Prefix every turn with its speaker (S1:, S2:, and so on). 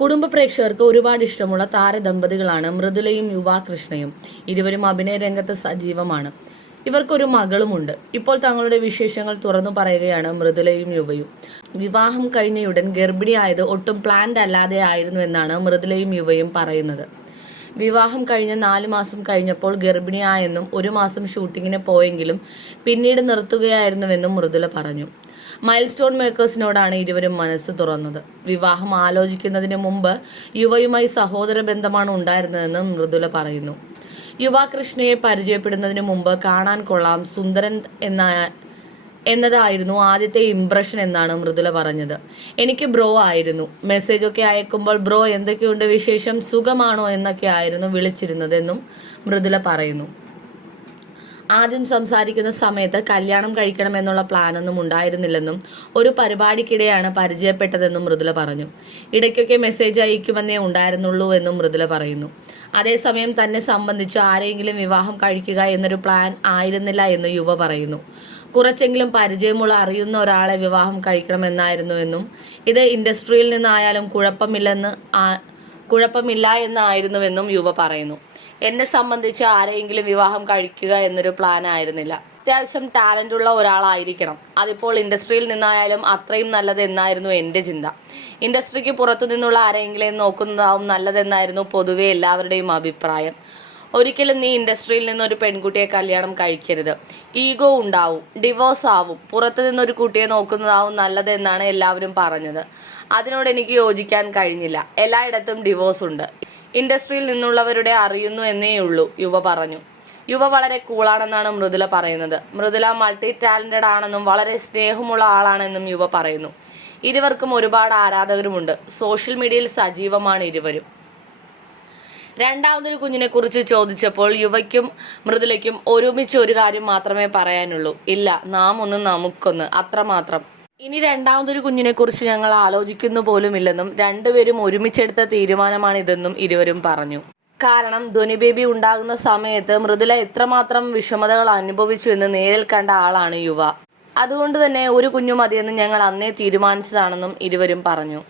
S1: കുടുംബ പ്രേക്ഷകർക്ക് ഒരുപാട് ഇഷ്ടമുള്ള താരദമ്പതികളാണ് മൃദുലയും യുവാകൃഷ്ണയും ഇരുവരും അഭിനയ രംഗത്ത് സജീവമാണ്. ഇവർക്കൊരു മകളുമുണ്ട്. ഇപ്പോൾ തങ്ങളുടെ വിശേഷങ്ങൾ തുറന്നു പറയുകയാണ് മൃദുലയും യുവയും. വിവാഹം കഴിഞ്ഞയുടൻ ഗർഭിണിയായത് ഒട്ടും പ്ലാൻഡ് അല്ലാതെ ആയിരുന്നു എന്നാണ് മൃദുലയും യുവയും പറയുന്നത്. വിവാഹം കഴിഞ്ഞ് നാല് മാസം കഴിഞ്ഞപ്പോൾ ഗർഭിണിയായെന്നും ഒരു മാസം ഷൂട്ടിങ്ങിന് പോയെങ്കിലും പിന്നീട് നിർത്തുകയായിരുന്നുവെന്നും മൃദുല പറഞ്ഞു. മൈൽ സ്റ്റോൺ മേക്കേഴ്സിനോടാണ് ഇരുവരും മനസ്സ് തുറന്നത്. വിവാഹം ആലോചിക്കുന്നതിന് മുമ്പ് യുവയുമായി സഹോദര ബന്ധമാണ് ഉണ്ടായിരുന്നതെന്ന് മൃദുല പറയുന്നു. യുവാകൃഷ്ണയെ പരിചയപ്പെടുന്നതിന് മുമ്പ് കാണാൻ കൊള്ളാം സുന്ദരൻ എന്ന എന്നതായിരുന്നു ആദ്യത്തെ ഇംപ്രഷൻ എന്നാണ് മൃദുല പറഞ്ഞത്. എനിക്ക് ബ്രോ ആയിരുന്നു. മെസ്സേജ് ഒക്കെ അയക്കുമ്പോൾ ബ്രോ എന്തൊക്കെയുണ്ട് വിശേഷം? സുഖമാണോ? എന്നൊക്കെ ആയിരുന്നു വിളിച്ചിരുന്നതെന്നും മൃദുല പറയുന്നു. ആദ്യം സംസാരിക്കുന്ന സമയത്ത് കല്യാണം കഴിക്കണമെന്നുള്ള പ്ലാനൊന്നും ഉണ്ടായിരുന്നില്ലെന്നും ഒരു പരിപാടിക്കിടെയാണ് പരിചയപ്പെട്ടതെന്നും മൃദുല പറഞ്ഞു. ഇടയ്ക്കൊക്കെ മെസ്സേജ് അയക്കുമെന്നേ ഉണ്ടായിരുന്നുള്ളൂ എന്നും മൃദുല പറയുന്നു. അതേസമയം തന്നെ സംബന്ധിച്ച് ആരെങ്കിലും വിവാഹം കഴിക്കുക എന്നൊരു പ്ലാൻ ആയിരുന്നില്ല എന്ന് യുവ പറയുന്നു. കുറച്ചെങ്കിലും പരിചയമുള്ള അറിയുന്ന ഒരാളെ വിവാഹം കഴിക്കണമെന്നായിരുന്നുവെന്നും ഇത് ഇൻഡസ്ട്രിയിൽ നിന്നായാലും കുഴപ്പമില്ലെന്ന് കുഴപ്പമില്ല എന്നായിരുന്നുവെന്നും യുവ പറയുന്നു. എന്നെ സംബന്ധിച്ച് ആരെയെങ്കിലും വിവാഹം കഴിക്കുക എന്നൊരു പ്ലാൻ ആയിരുന്നില്ല. അത്യാവശ്യം ടാലന്റ് ഉള്ള ഒരാളായിരിക്കണം. അതിപ്പോൾ ഇൻഡസ്ട്രിയിൽ നിന്നായാലും അത്രയും നല്ലത് എന്നായിരുന്നു എന്റെ ചിന്ത. ഇൻഡസ്ട്രിക്ക് പുറത്തു നിന്നുള്ള ആരെങ്കിലും നോക്കുന്നതാവും നല്ലതെന്നായിരുന്നു പൊതുവെ എല്ലാവരുടെയും അഭിപ്രായം. ഒരിക്കലും നീ ഇൻഡസ്ട്രിയിൽ നിന്നൊരു പെൺകുട്ടിയെ കല്യാണം കഴിക്കരുത്. ഈഗോ ഉണ്ടാവും ഡിവോഴ്സ് ആവും. പുറത്തു നിന്നൊരു കുട്ടിയെ നോക്കുന്നതാവും നല്ലതെന്നാണ് എല്ലാവരും പറഞ്ഞത്. അതിനോട് എനിക്ക് യോജിക്കാൻ കഴിഞ്ഞില്ല. എല്ലായിടത്തും ഡിവോഴ്സ് ഉണ്ട്. ഇൻഡസ്ട്രിയിൽ നിന്നുള്ളവരുടെ അറിയുന്നു എന്നേ ഉള്ളൂ യുവ പറഞ്ഞു. യുവ വളരെ കൂളാണെന്നാണ് മൃദുല പറയുന്നത്. മൃദുല മൾട്ടി ടാലന്റഡ് ആണെന്നും വളരെ സ്നേഹമുള്ള ആളാണെന്നും യുവ പറയുന്നു. ഇരുവർക്കും ഒരുപാട് ആരാധകരുമുണ്ട്. സോഷ്യൽ മീഡിയയിൽ സജീവമാണ് ഇരുവരും. രണ്ടാമതൊരു കുഞ്ഞിനെ കുറിച്ച് ചോദിച്ചപ്പോൾ യുവയ്ക്കും മൃദുലയ്ക്കും ഒരുമിച്ച് ഒരു കാര്യം മാത്രമേ പറയാനുള്ളൂ. ഇല്ല നാം ഒന്ന് നമുക്കൊന്ന് അത്രമാത്രം. ഇനി രണ്ടാമതൊരു കുഞ്ഞിനെ കുറിച്ച് ഞങ്ങൾ ആലോചിക്കുന്നു പോലുമില്ലെന്നും രണ്ടുപേരും ഒരുമിച്ചെടുത്ത തീരുമാനമാണിതെന്നും ഇരുവരും പറഞ്ഞു. കാരണം ധ്വനി ബേബി ഉണ്ടാകുന്ന സമയത്ത് മൃദുല എത്രമാത്രം വിഷമതകൾ അനുഭവിച്ചു എന്ന് നേരിൽ കണ്ട ആളാണ് യുവ. അതുകൊണ്ട് തന്നെ ഒരു കുഞ്ഞു മതിയെന്ന് ഞങ്ങൾ അന്നേ തീരുമാനിച്ചതാണെന്നും ഇരുവരും പറഞ്ഞു.